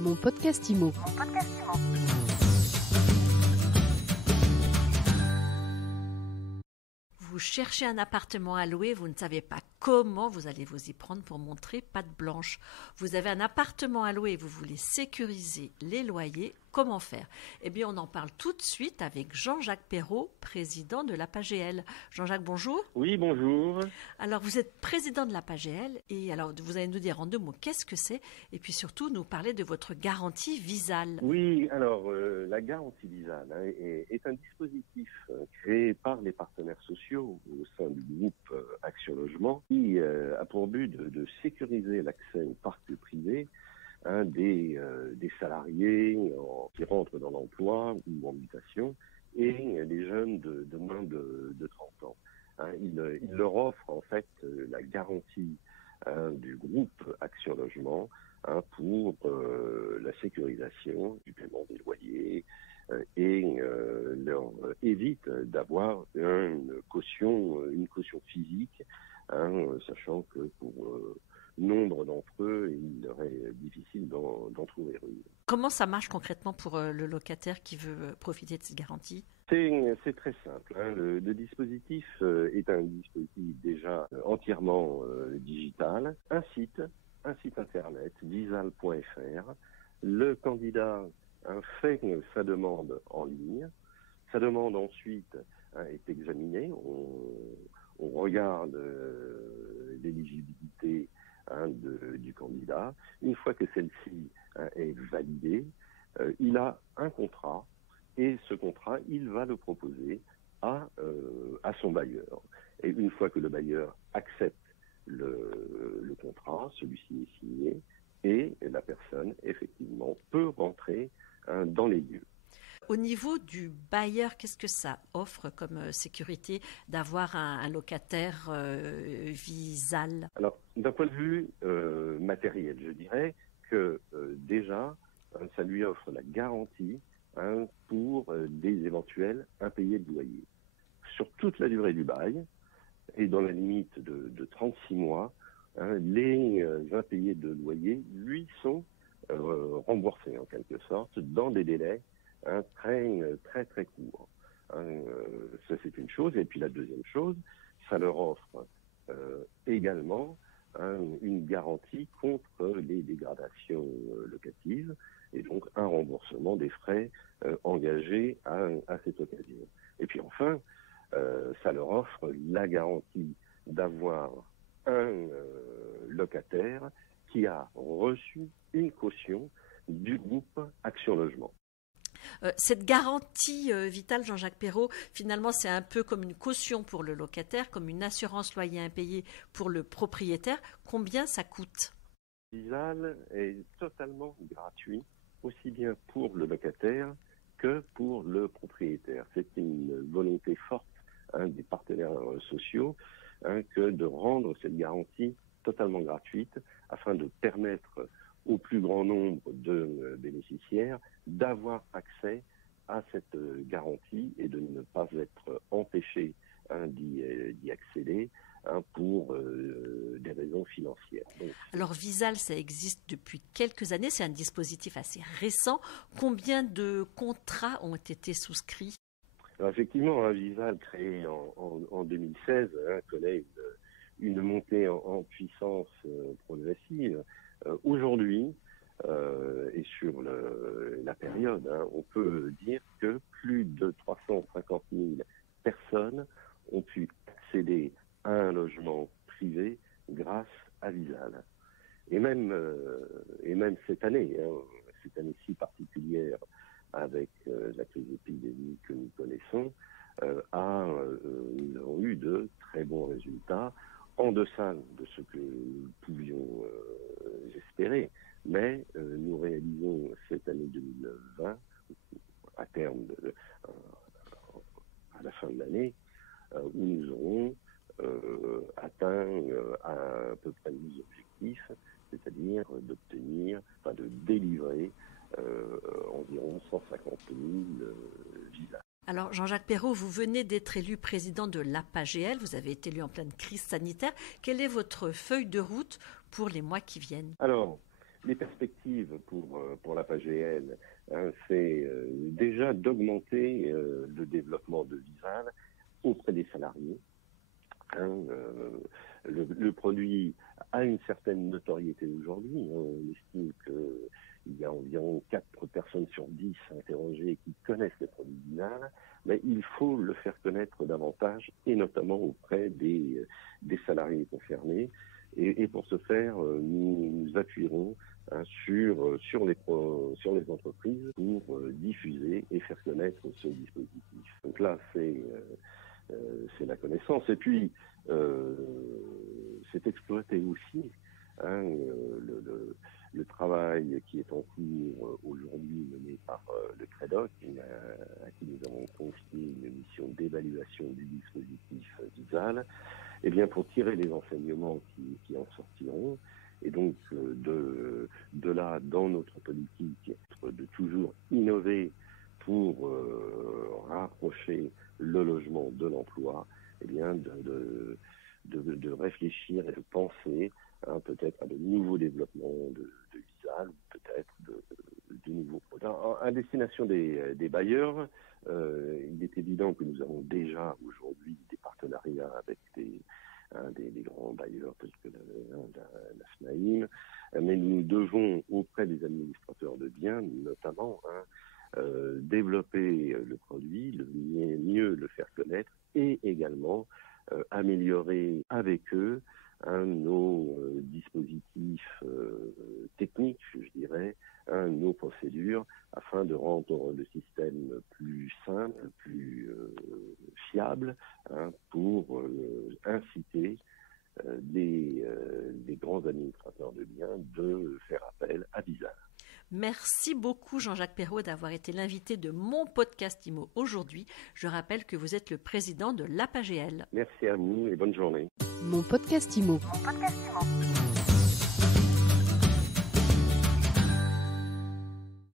Mon podcast IMO. Vous cherchez un appartement à louer, vous ne savez pas comment vous allez vous y prendre pour montrer patte blanche. Vous avez un appartement à louer et vous voulez sécuriser les loyers, comment faire? Eh bien, on en parle tout de suite avec Jean-Jacques Perrault, président de l'APAGL. Jean-Jacques, bonjour. Oui, bonjour. Alors, vous êtes président de l'APAGL et alors vous allez nous dire en deux mots qu'est-ce que c'est et puis surtout nous parler de votre garantie Visal. Oui, alors la garantie Visal est un dispositif créé par les partenaires sociaux au sein du groupe Action Logement qui a pour but de sécuriser l'accès au parc privé des salariés qui rentrent dans l'emploi ou en mutation et des jeunes de moins de 30 ans. Il leur offre en fait la garantie du groupe Action Logement pour la sécurisation du paiement des loyers et leur évite d'avoir une caution physique, sachant que pour nombre d'entre eux, il leur est difficile d'en trouver une. Comment ça marche concrètement pour le locataire qui veut profiter de cette garantie? C'est très simple. Le dispositif est un dispositif déjà entièrement digital. Un site internet, visal.fr. Le candidat fait sa demande en ligne. Sa demande ensuite est examinée. On regarde l'éligibilité du candidat. Une fois que celle-ci est validée, il a un contrat et ce contrat, il va le proposer à son bailleur. Et une fois que le bailleur accepte le contrat, celui-ci est signé et la personne, effectivement, peut rentrer dans les lieux. Au niveau du bailleur, qu'est-ce que ça offre comme sécurité d'avoir un locataire Visal? Alors, d'un point de vue matériel, je dirais que déjà, ça lui offre la garantie pour des éventuels impayés de loyer. Sur toute la durée du bail, et dans la limite de 36 mois, les impayés de loyer, lui, sont remboursés en quelque sorte dans des délais très courts. Ça, c'est une chose. Et puis la deuxième chose, ça leur offre également une garantie contre les dégradations locatives et donc un remboursement des frais engagés à cette occasion. Et puis enfin, ça leur offre la garantie d'avoir un locataire qui a reçu une caution du groupe Action Logement. Cette garantie vitale, Jean-Jacques Perrault, finalement, c'est un peu comme une caution pour le locataire, comme une assurance loyer impayé pour le propriétaire. Combien ça coûte? Visal est totalement gratuit, aussi bien pour le locataire que pour le propriétaire. C'est une volonté forte des partenaires sociaux que de rendre cette garantie totalement gratuite afin de permettre au plus grand nombre de bénéficiaires d'avoir accès à cette garantie et de ne pas être empêchés d'y accéder pour des raisons financières. Donc, alors Visal, ça existe depuis quelques années, c'est un dispositif assez récent. Combien de contrats ont été souscrits? Alors, effectivement, Visal, créé en 2016, connaît une montée en puissance progressive. Aujourd'hui, et sur la période, on peut dire que plus de 350 000 personnes ont pu accéder à un logement privé grâce à Visal. Et même cette année-ci particulière avec la crise épidémique que nous connaissons, nous avons eu de très bons résultats, en deçà de ce que nous pouvions espérer, mais nous réalisons cette année 2020, à terme à la fin de l'année, où nous aurons atteint à peu près nos objectifs, c'est-à-dire de délivrer environ 150 000 visas. Alors Jean-Jacques Perrault, vous venez d'être élu président de l'APAGL, vous avez été élu en pleine crise sanitaire. Quelle est votre feuille de route pour les mois qui viennent? Alors, les perspectives pour pour la PAGL, c'est déjà d'augmenter le développement de Visal auprès des salariés. Le produit a une certaine notoriété aujourd'hui. On estime qu'il y a environ 4 personnes sur 10 interrogées qui connaissent les produits Visal, mais il faut le faire connaître davantage, et notamment auprès des salariés concernés. Et pour ce faire, nous appuierons sur les entreprises pour diffuser et faire connaître ce dispositif. Donc là, c'est la connaissance. Et puis, c'est exploiter aussi le travail qui est en cours aujourd'hui mené par le CREDOC, à qui nous avons confié une mission d'évaluation du dispositif Visal, et bien pour tirer les enseignements qui en sortiront. Et donc, de là, dans notre politique, de toujours innover pour rapprocher le logement de l'emploi, eh bien, de réfléchir et de penser peut-être à de nouveaux développements de Visal, ou peut-être de nouveaux produits. À destination des bailleurs, il est évident que nous avons déjà aujourd'hui des partenariats avec des grands bailleurs tels que la FNAIM, mais nous devons, auprès des administrateurs de biens, notamment, développer le produit, mieux le faire connaître, et également améliorer avec eux nos dispositifs techniques, je dirais, nos procédures, afin de rendre le système plus simple, plus fiable, pour inciter les grands administrateurs de biens de faire appel à Visal. Merci beaucoup Jean-Jacques Perrault d'avoir été l'invité de mon podcast IMO aujourd'hui. Je rappelle que vous êtes le président de l'APAGL. Merci à vous et bonne journée. Mon podcast IMO.